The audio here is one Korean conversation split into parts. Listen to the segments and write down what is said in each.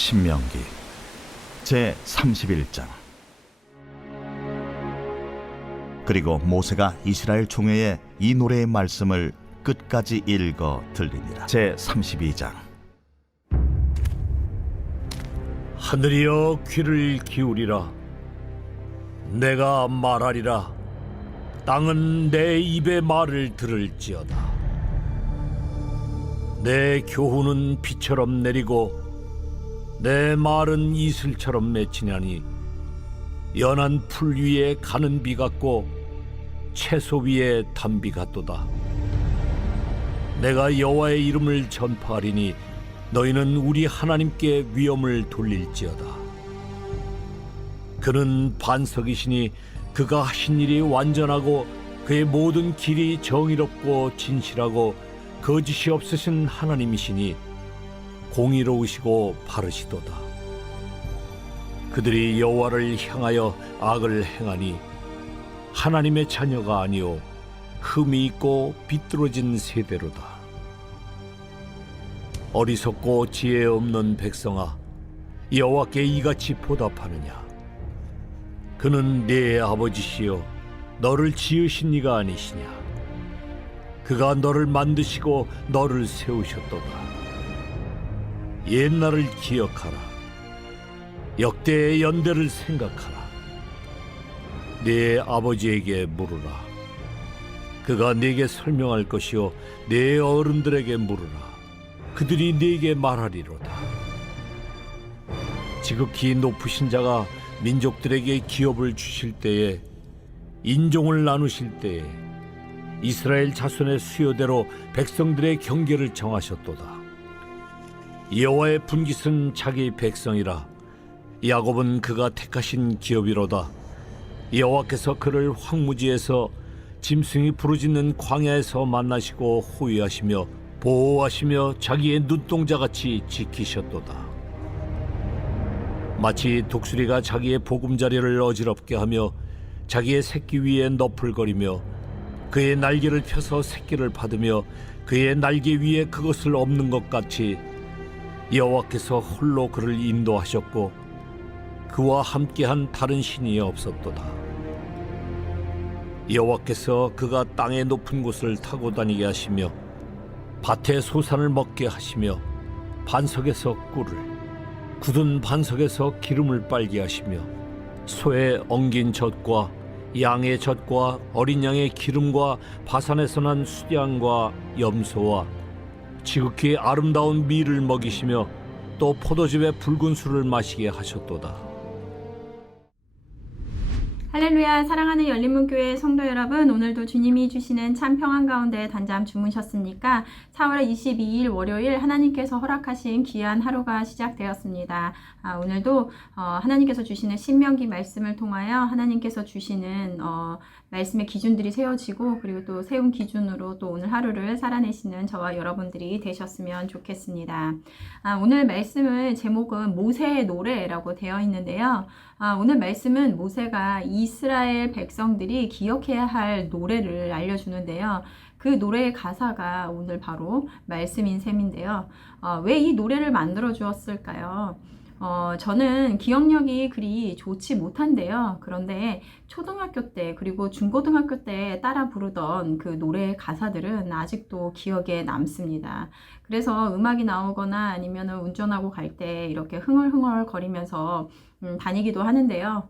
신명기 제 31장. 그리고 모세가 이스라엘 총회에 이 노래의 말씀을 끝까지 읽어 들리니라. 제 32장. 하늘이여 귀를 기울이라. 내가 말하리라. 땅은 내 입의 말을 들을지어다. 내 교훈은 비처럼 내리고 내 말은 이슬처럼 맺히냐니 연한 풀 위에 가는 비 같고 채소 위에 단비 같도다. 내가 여호와의 이름을 전파하리니 너희는 우리 하나님께 위엄을 돌릴지어다. 그는 반석이시니 그가 하신 일이 완전하고 그의 모든 길이 정의롭고 진실하고 거짓이 없으신 하나님이시니 공의로우시고 바르시도다. 그들이 여호와를 향하여 악을 행하니 하나님의 자녀가 아니요 흠이 있고 비뚤어진 세대로다. 어리석고 지혜 없는 백성아, 여호와께 이같이 보답하느냐? 그는 네 아버지시요 너를 지으신 이가 아니시냐? 그가 너를 만드시고 너를 세우셨도다. 옛날을 기억하라. 역대의 연대를 생각하라. 네 아버지에게 물으라. 그가 네게 설명할 것이요 네 어른들에게 물으라. 그들이 네게 말하리로다. 지극히 높으신 자가 민족들에게 기업을 주실 때에, 인종을 나누실 때에 이스라엘 자손의 수요대로 백성들의 경계를 정하셨도다. 여호와의 분깃은 자기 백성이라. 야곱은 그가 택하신 기업이로다. 여호와께서 그를 황무지에서 짐승이 부르짖는 광야에서 만나시고 호위하시며 보호하시며 자기의 눈동자같이 지키셨도다. 마치 독수리가 자기의 보금자리를 어지럽게 하며 자기의 새끼 위에 너풀거리며 그의 날개를 펴서 새끼를 받으며 그의 날개 위에 그것을 엎는 것 같이 여호와께서 홀로 그를 인도하셨고 그와 함께한 다른 신이 없었도다. 여호와께서 그가 땅의 높은 곳을 타고 다니게 하시며 밭의 소산을 먹게 하시며 반석에서 꿀을, 굳은 반석에서 기름을 빨게 하시며 소의 엉긴 젖과 양의 젖과 어린 양의 기름과 바산에서 난 수양과 염소와 지극히 아름다운 밀을 먹이시며 또 포도즙의 붉은 술을 마시게 하셨도다. 할렐루야. 사랑하는 열린문교회 성도 여러분, 오늘도 주님이 주시는 참 평안 가운데 단잠 주무셨습니까? 4월 22일 월요일 하나님께서 허락하신 귀한 하루가 시작되었습니다. 오늘도 하나님께서 주시는 신명기 말씀을 통하여 하나님께서 주시는 말씀의 기준들이 세워지고, 그리고 또 세운 기준으로 또 오늘 하루를 살아내시는 저와 여러분들이 되셨으면 좋겠습니다. 오늘 말씀의 제목은 모세의 노래라고 되어 있는데요. 오늘 말씀은 모세가 이스라엘 백성들이 기억해야 할 노래를 알려주는데요. 그 노래의 가사가 오늘 바로 말씀인 셈인데요. 왜 이 노래를 만들어 주었을까요? 저는 기억력이 그리 좋지 못한데요. 그런데 초등학교 때 그리고 중고등학교 때 따라 부르던 그 노래의 가사들은 아직도 기억에 남습니다. 그래서 음악이 나오거나 아니면 운전하고 갈 때 이렇게 흥얼흥얼 거리면서 다니기도 하는데요.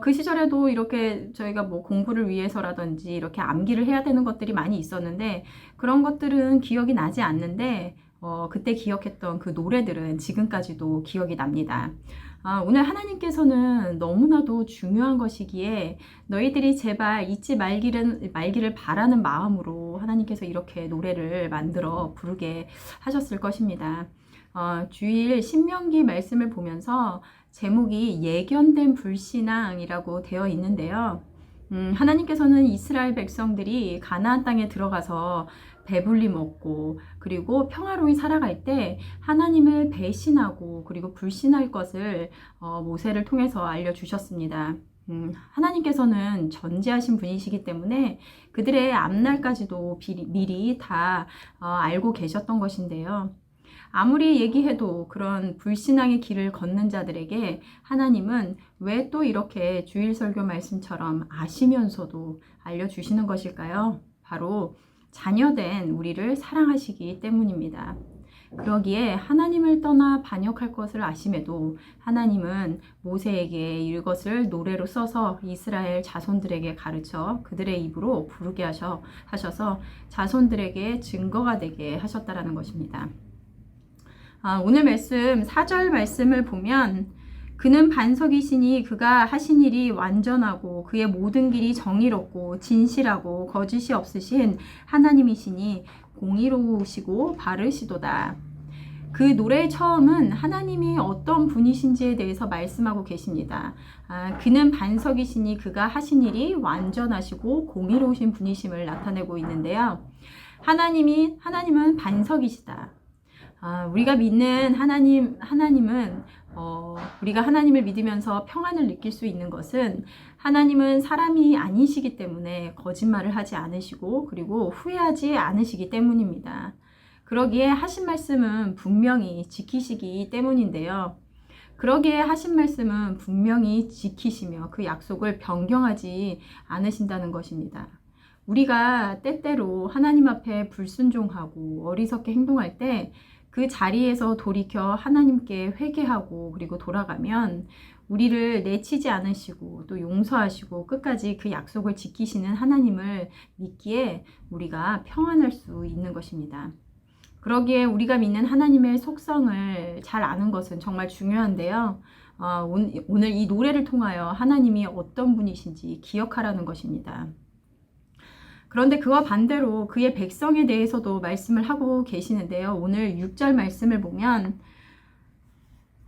그 시절에도 이렇게 저희가 뭐 공부를 위해서라든지 이렇게 암기를 해야 되는 것들이 많이 있었는데, 그런 것들은 기억이 나지 않는데 그때 기억했던 그 노래들은 지금까지도 기억이 납니다. 오늘 하나님께서는 너무나도 중요한 것이기에 너희들이 제발 잊지 말기를 바라는 마음으로 하나님께서 이렇게 노래를 만들어 부르게 하셨을 것입니다. 주일 신명기 말씀을 보면서 제목이 예견된 불신앙이라고 되어 있는데요. 하나님께서는 이스라엘 백성들이 가나안 땅에 들어가서 배불리 먹고 그리고 평화로이 살아갈 때 하나님을 배신하고 그리고 불신할 것을 모세를 통해서 알려주셨습니다. 하나님께서는 전지하신 분이시기 때문에 그들의 앞날까지도 미리 다 알고 계셨던 것인데요. 아무리 얘기해도 그런 불신앙의 길을 걷는 자들에게 하나님은 왜 또 이렇게 주일 설교 말씀처럼 아시면서도 알려주시는 것일까요? 바로 자녀된 우리를 사랑하시기 때문입니다. 그러기에 하나님을 떠나 반역할 것을 아심에도 하나님은 모세에게 이것을 노래로 써서 이스라엘 자손들에게 가르쳐 그들의 입으로 부르게 하셔서 자손들에게 증거가 되게 하셨다라는 것입니다. 오늘 말씀 4절 말씀을 보면 그는 반석이시니 그가 하신 일이 완전하고 그의 모든 길이 정의롭고 진실하고 거짓이 없으신 하나님이시니 공의로우시고 바르시도다. 그 노래의 처음은 하나님이 어떤 분이신지에 대해서 말씀하고 계십니다. 그는 반석이시니 그가 하신 일이 완전하시고 공의로우신 분이심을 나타내고 있는데요. 하나님은 반석이시다. 우리가 믿는 하나님은 우리가 하나님을 믿으면서 평안을 느낄 수 있는 것은 하나님은 사람이 아니시기 때문에 거짓말을 하지 않으시고 그리고 후회하지 않으시기 때문입니다. 그러기에 하신 말씀은 분명히 지키시기 때문인데요. 그러기에 하신 말씀은 분명히 지키시며 그 약속을 변경하지 않으신다는 것입니다. 우리가 때때로 하나님 앞에 불순종하고 어리석게 행동할 때 그 자리에서 돌이켜 하나님께 회개하고 그리고 돌아가면 우리를 내치지 않으시고 또 용서하시고 끝까지 그 약속을 지키시는 하나님을 믿기에 우리가 평안할 수 있는 것입니다. 그러기에 우리가 믿는 하나님의 속성을 잘 아는 것은 정말 중요한데요. 오늘 이 노래를 통하여 하나님이 어떤 분이신지 기억하라는 것입니다. 그런데 그와 반대로 그의 백성에 대해서도 말씀을 하고 계시는데요. 오늘 6절 말씀을 보면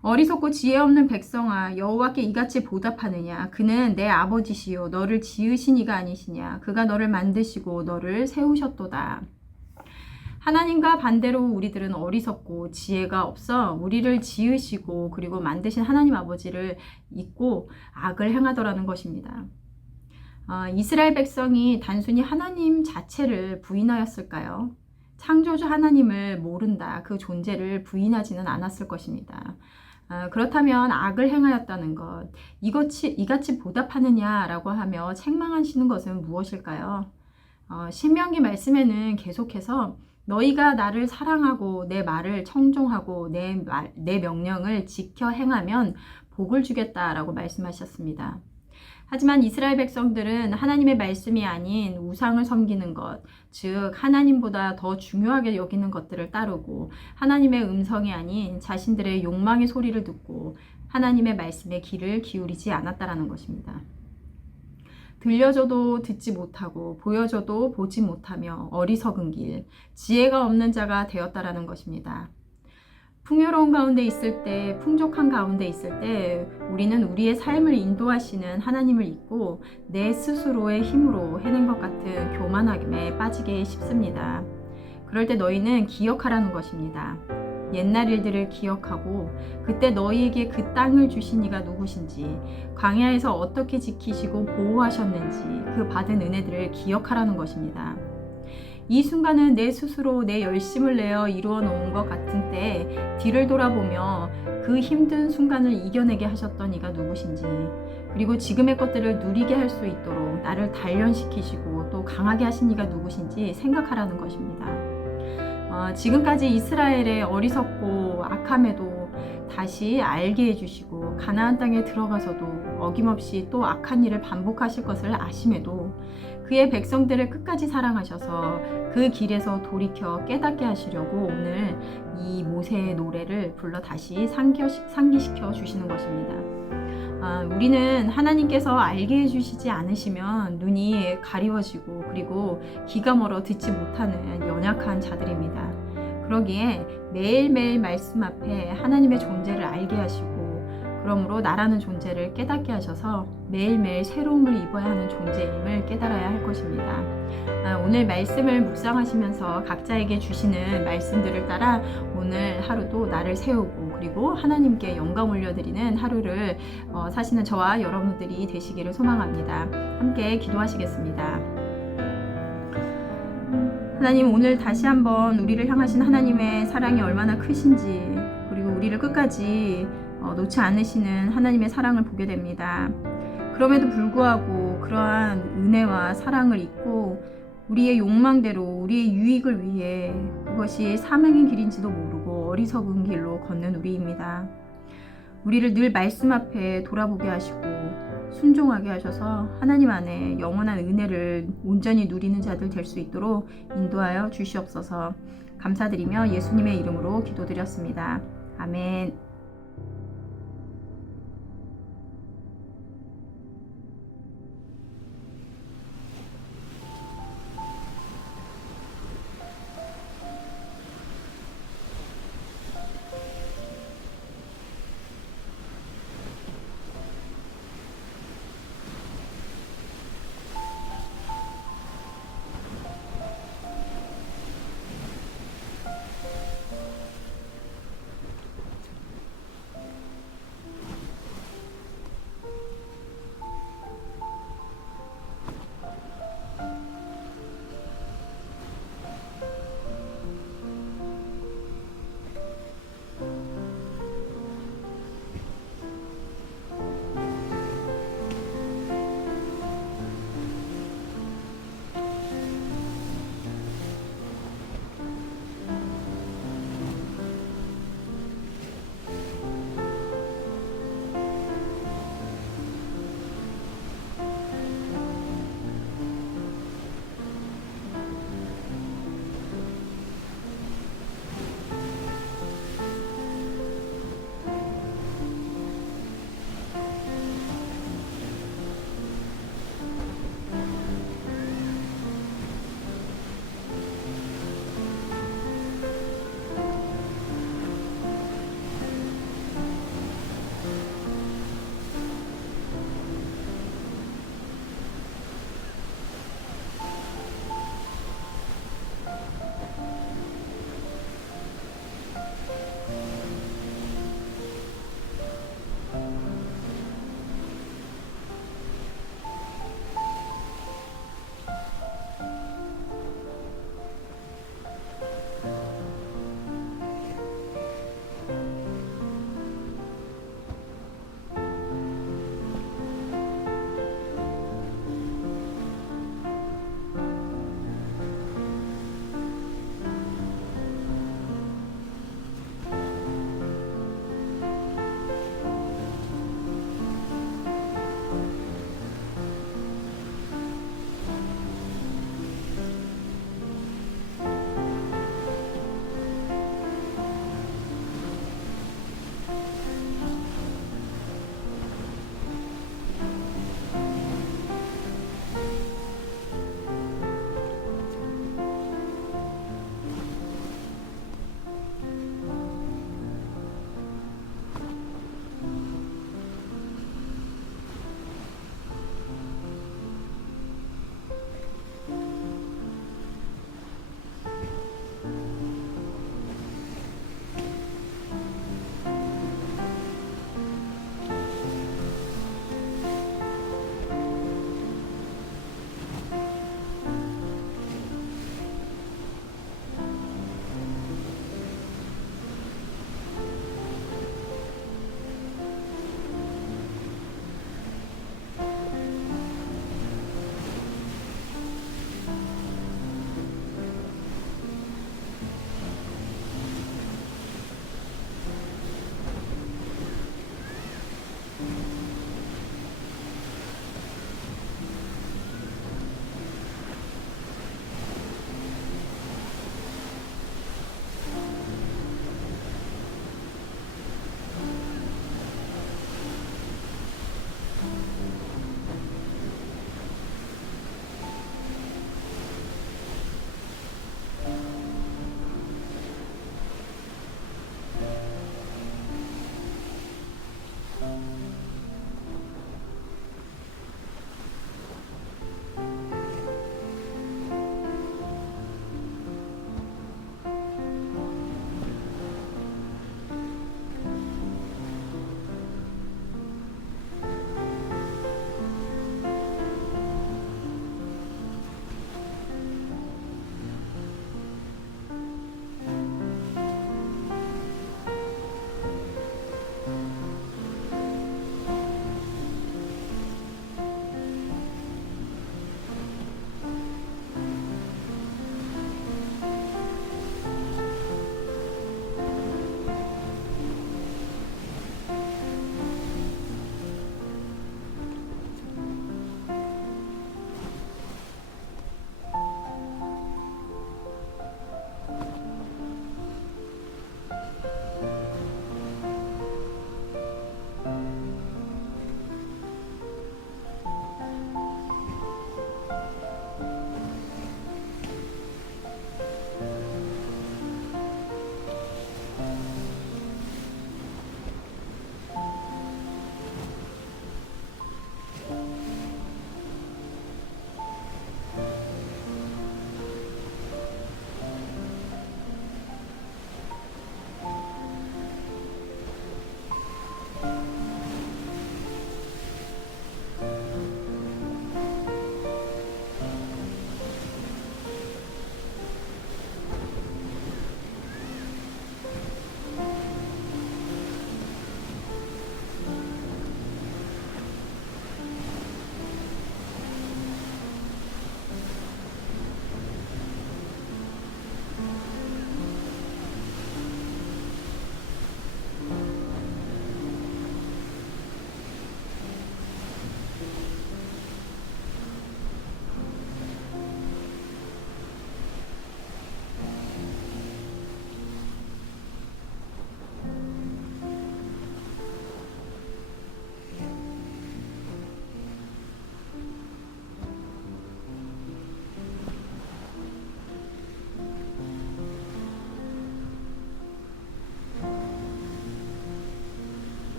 어리석고 지혜 없는 백성아 여호와께 이같이 보답하느냐 그는 내 아버지시요 너를 지으신 이가 아니시냐 그가 너를 만드시고 너를 세우셨도다. 하나님과 반대로 우리들은 어리석고 지혜가 없어 우리를 지으시고 그리고 만드신 하나님 아버지를 잊고 악을 행하더라는 것입니다. 이스라엘 백성이 단순히 하나님 자체를 부인하였을까요? 창조주 하나님을 모른다. 그 존재를 부인하지는 않았을 것입니다. 그렇다면 악을 행하였다는 것, 이같이 보답하느냐라고 하며 책망하시는 것은 무엇일까요? 신명기 말씀에는 계속해서 너희가 나를 사랑하고 내 말을 청종하고 내 명령을 지켜 행하면 복을 주겠다라고 말씀하셨습니다. 하지만 이스라엘 백성들은 하나님의 말씀이 아닌 우상을 섬기는 것, 즉 하나님보다 더 중요하게 여기는 것들을 따르고 하나님의 음성이 아닌 자신들의 욕망의 소리를 듣고 하나님의 말씀에 귀를 기울이지 않았다라는 것입니다. 들려줘도 듣지 못하고 보여줘도 보지 못하며 어리석은 길, 지혜가 없는 자가 되었다라는 것입니다. 풍요로운 가운데 있을 때, 풍족한 가운데 있을 때 우리는 우리의 삶을 인도하시는 하나님을 잊고 내 스스로의 힘으로 해낸 것 같은 교만함에 빠지게 쉽습니다. 그럴 때 너희는 기억하라는 것입니다. 옛날 일들을 기억하고 그때 너희에게 그 땅을 주신 이가 누구신지 광야에서 어떻게 지키시고 보호하셨는지 그 받은 은혜들을 기억하라는 것입니다. 이 순간은 내 스스로 내 열심을 내어 이루어 놓은 것 같은 때 뒤를 돌아보며 그 힘든 순간을 이겨내게 하셨던 이가 누구신지 그리고 지금의 것들을 누리게 할 수 있도록 나를 단련시키시고 또 강하게 하신 이가 누구신지 생각하라는 것입니다. 지금까지 이스라엘의 어리석고 악함에도 다시 알게 해주시고 가나안 땅에 들어가서도 어김없이 또 악한 일을 반복하실 것을 아심에도 그의 백성들을 끝까지 사랑하셔서 그 길에서 돌이켜 깨닫게 하시려고 오늘 이 모세의 노래를 불러 다시 상기시켜 주시는 것입니다. 우리는 하나님께서 알게 해주시지 않으시면 눈이 가리워지고 그리고 귀가 멀어 듣지 못하는 연약한 자들입니다. 그러기에 매일매일 말씀 앞에 하나님의 존재를 알게 하시고 그러므로 나라는 존재를 깨닫게 하셔서 매일매일 새로움을 입어야 하는 존재임을 깨달아야 할 것입니다. 오늘 말씀을 묵상하시면서 각자에게 주시는 말씀들을 따라 오늘 하루도 나를 세우고 그리고 하나님께 영광 올려드리는 하루를 사시는 저와 여러분들이 되시기를 소망합니다. 함께 기도하시겠습니다. 하나님, 오늘 다시 한번 우리를 향하신 하나님의 사랑이 얼마나 크신지, 그리고 우리를 끝까지 놓지 않으시는 하나님의 사랑을 보게 됩니다. 그럼에도 불구하고 그러한 은혜와 사랑을 잊고 우리의 욕망대로 우리의 유익을 위해 그것이 사명의 길인지도 모르고 어리석은 길로 걷는 우리입니다. 우리를 늘 말씀 앞에 돌아보게 하시고 순종하게 하셔서 하나님 안에 영원한 은혜를 온전히 누리는 자들 될 수 있도록 인도하여 주시옵소서. 감사드리며 예수님의 이름으로 기도드렸습니다. 아멘.